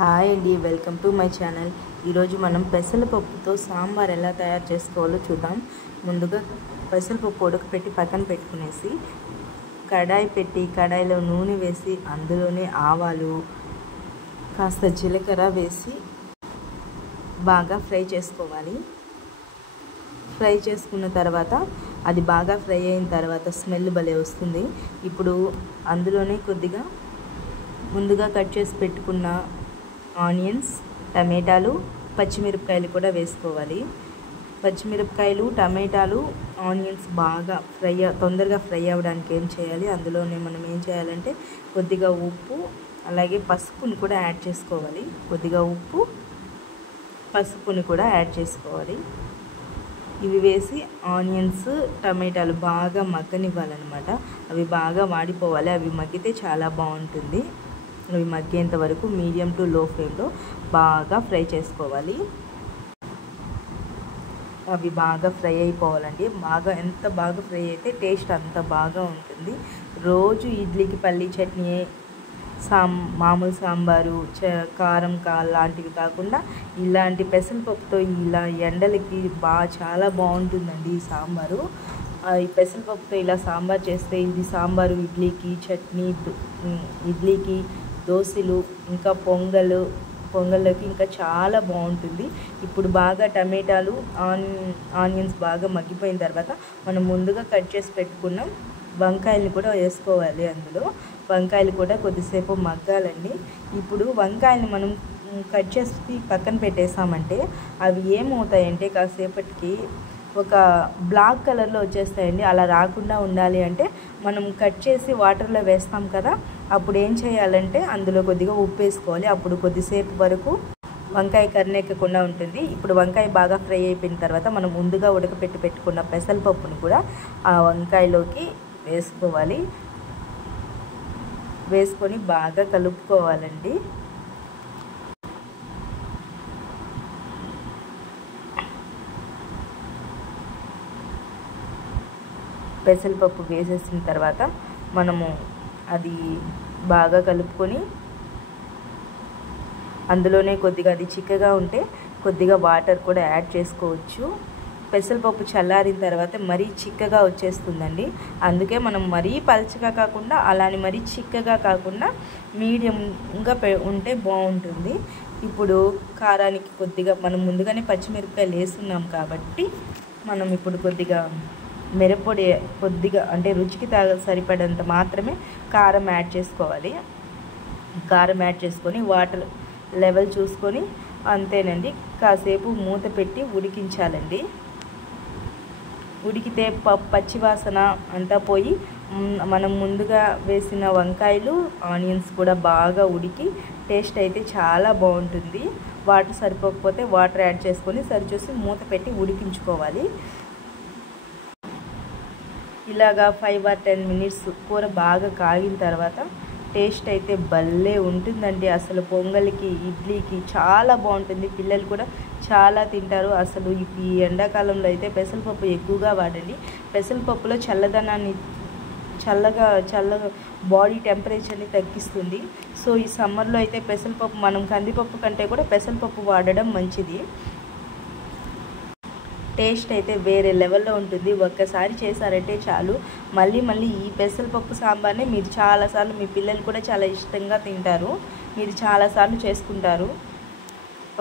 Hi అండి, welcome to my channel. ఈరోజు మనం పెసరపప్పుతో సాంబార్ ఎలా తయారు చేసుకోవాలో చూద్దాం. ముందుగా పెసరపప్పు ఉడకపెట్టి పక్కన పెట్టుకునేసి కడాయి పెట్టి కడాయిలో నూనె వేసి అందులోనే ఆవాలు కాస్త జీలకర్ర వేసి బాగా ఫ్రై చేసుకోవాలి. ఫ్రై చేసుకున్న తర్వాత అది బాగా ఫ్రై అయిన తర్వాత స్మెల్ భలే వస్తుంది. ఇప్పుడు అందులోనే కొద్దిగా ముందుగా కట్ చేసి పెట్టుకున్న ఆనియన్స్, టమాటాలు, పచ్చిమిరపకాయలు కూడా వేసుకోవాలి. పచ్చిమిరపకాయలు, టమాటాలు, ఆనియన్స్ బాగా తొందరగా ఫ్రై అవ్వడానికి ఏం చేయాలి, అందులోనే మనం ఏం చేయాలంటే కొద్దిగా ఉప్పు అలాగే పసుపుని కూడా యాడ్ చేసుకోవాలి. కొద్దిగా ఉప్పు, పసుపుని కూడా యాడ్ చేసుకోవాలి. ఇవి వేసి ఆనియన్స్, టమాటాలు బాగా మగ్గనివ్వాలన్నమాట. అవి బాగా వాడిపోవాలి. అవి మగ్గితే చాలా బాగుంటుంది. అవి మగ్గేంత వరకు మీడియం టు లో ఫ్లేమ్లో బాగా ఫ్రై చేసుకోవాలి. అవి బాగా ఫ్రై అయిపోవాలండి. ఎంత బాగా ఫ్రై అయితే టేస్ట్ అంత బాగా ఉంటుంది. రోజు ఇడ్లీకి పల్లీ చట్నీ, మామూలు సాంబారు, కారం లాంటివి కాకుండా ఇలాంటి పెసరపప్పుతో ఇలా ఎండలకి చాలా బాగుంటుందండి ఈ సాంబారు. ఈ పెసరపప్పుతో ఇలా సాంబార్ చేస్తే ఇది సాంబారు ఇడ్లీకి, చట్నీ, ఇడ్లీకి, దోశలు, ఇంకా పొంగల్లోకి ఇంకా చాలా బాగుంటుంది. ఇప్పుడు బాగా టమాటాలు, ఆనియన్స్ బాగా మగ్గిపోయిన తర్వాత మనం ముందుగా కట్ చేసి పెట్టుకున్న వంకాయలు కూడా వేసుకోవాలి. అందులో వంకాయలు కూడా కొద్దిసేపు మగ్గాలండి. ఇప్పుడు వంకాయలు మనం కట్ చేసి పక్కన పెట్టేసామంటే అవి ఏమవుతాయంటే కాసేపటికి ఒక బ్లాక్ కలర్లో వచ్చేస్తాయండి. అలా రాకుండా ఉండాలి అంటే మనం కట్ చేసి వాటర్లో వేస్తాం కదా, అప్పుడు ఏం చేయాలంటే అందులో కొద్దిగా ఉప్పు వేసుకోవాలి. అప్పుడు కొద్దిసేపు వరకు వంకాయ కర్రెక్కకుండా ఉంటుంది. ఇప్పుడు వంకాయ బాగా ఫ్రై అయిపోయిన తర్వాత మనం ముందుగా పెట్టుకున్న పెసరపప్పును కూడా ఆ వంకాయలోకి వేసుకోవాలి. వేసుకొని బాగా కలుపుకోవాలండి. పెసరపప్పు వేసేసిన తర్వాత మనము అది బాగా కలుపుకొని అందులోనే కొద్దిగా అది చిక్కగా ఉంటే కొద్దిగా వాటర్ కూడా యాడ్ చేసుకోవచ్చు. పెసరపప్పు చల్లారిన తర్వాత మరీ చిక్కగా వచ్చేస్తుందండి. అందుకే మనం మరీ పలచగా కాకుండా అలానే మరీ చిక్కగా కాకుండా మీడియంగా ఉంటే బాగుంటుంది. ఇప్పుడు కారానికి కొద్దిగా మనం ముందుగానే పచ్చిమిరపకాయలు వేస్తున్నాం కాబట్టి మనం ఇప్పుడు కొద్దిగా మిరప్పొడి కొద్దిగా అంటే రుచికి సరిపడంత మాత్రమే కారం యాడ్ చేసుకోవాలి. కారం యాడ్ చేసుకొని వాటర్ లెవెల్ చూసుకొని అంతేనండి. కాసేపు మూత పెట్టి ఉడికించాలండి. ఉడికితే పచ్చివాసన అంతా పోయి మనం ముందుగా వేసిన వంకాయలు, ఆనియన్స్ కూడా బాగా ఉడికి టేస్ట్ అయితే చాలా బాగుంటుంది. వాటర్ సరిపోకపోతే వాటర్ యాడ్ చేసుకొని సరిచూసి మూత పెట్టి ఉడికించుకోవాలి. ఇలాగా 5 or 10 minutes కూర బాగా కాగిన తర్వాత టేస్ట్ అయితే భలే ఉంటుందండి. అసలు పొంగల్కి, ఇడ్లీకి చాలా బాగుంటుంది. పిల్లలు కూడా చాలా తింటారు. అసలు ఈ ఎండాకాలంలో అయితే పెసరపప్పు ఎక్కువగా వాడండి. పెసరపప్పులో చల్లదనాన్ని చల్లగా బాడీ టెంపరేచర్ని తగ్గిస్తుంది. సో ఈ సమ్మర్లో అయితే పెసరపప్పు మనం కందిపప్పు కంటే కూడా పెసరపప్పు వాడడం మంచిది. టేస్ట్ అయితే వేరే లెవెల్లో ఉంటుంది. ఒక్కసారి చేశారంటే చాలు మళ్ళీ ఈ పెసరపప్పు సాంబార్ని మీరు చాలాసార్లు మీ పిల్లలు కూడా చాలా ఇష్టంగా తింటారు. మీరు చాలాసార్లు చేసుకుంటారు.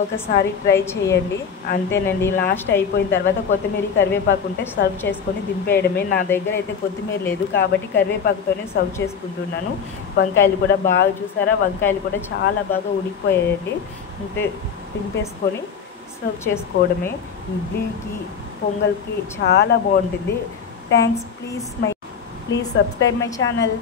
ఒకసారి ట్రై చేయండి. అంతేనండి. లాస్ట్ అయిపోయిన తర్వాత కొత్తిమీర, కరివేపాకు ఉంటే సర్వ్ చేసుకొని దింపేయడమే. నా దగ్గర అయితే కొత్తిమీర లేదు కాబట్టి కరివేపాకుతోనే సర్వ్ చేసుకుంటున్నాను. వంకాయలు కూడా బాగా చూసారా, వంకాయలు కూడా చాలా బాగా ఉడికిపోయాయండి. అంతే దింపేసుకొని సర్వ్ చేసుకోవడమే. ఇడ్లీకి, పొంగల్కి చాలా బాగుంటుంది. Thanks. Please subscribe my channel.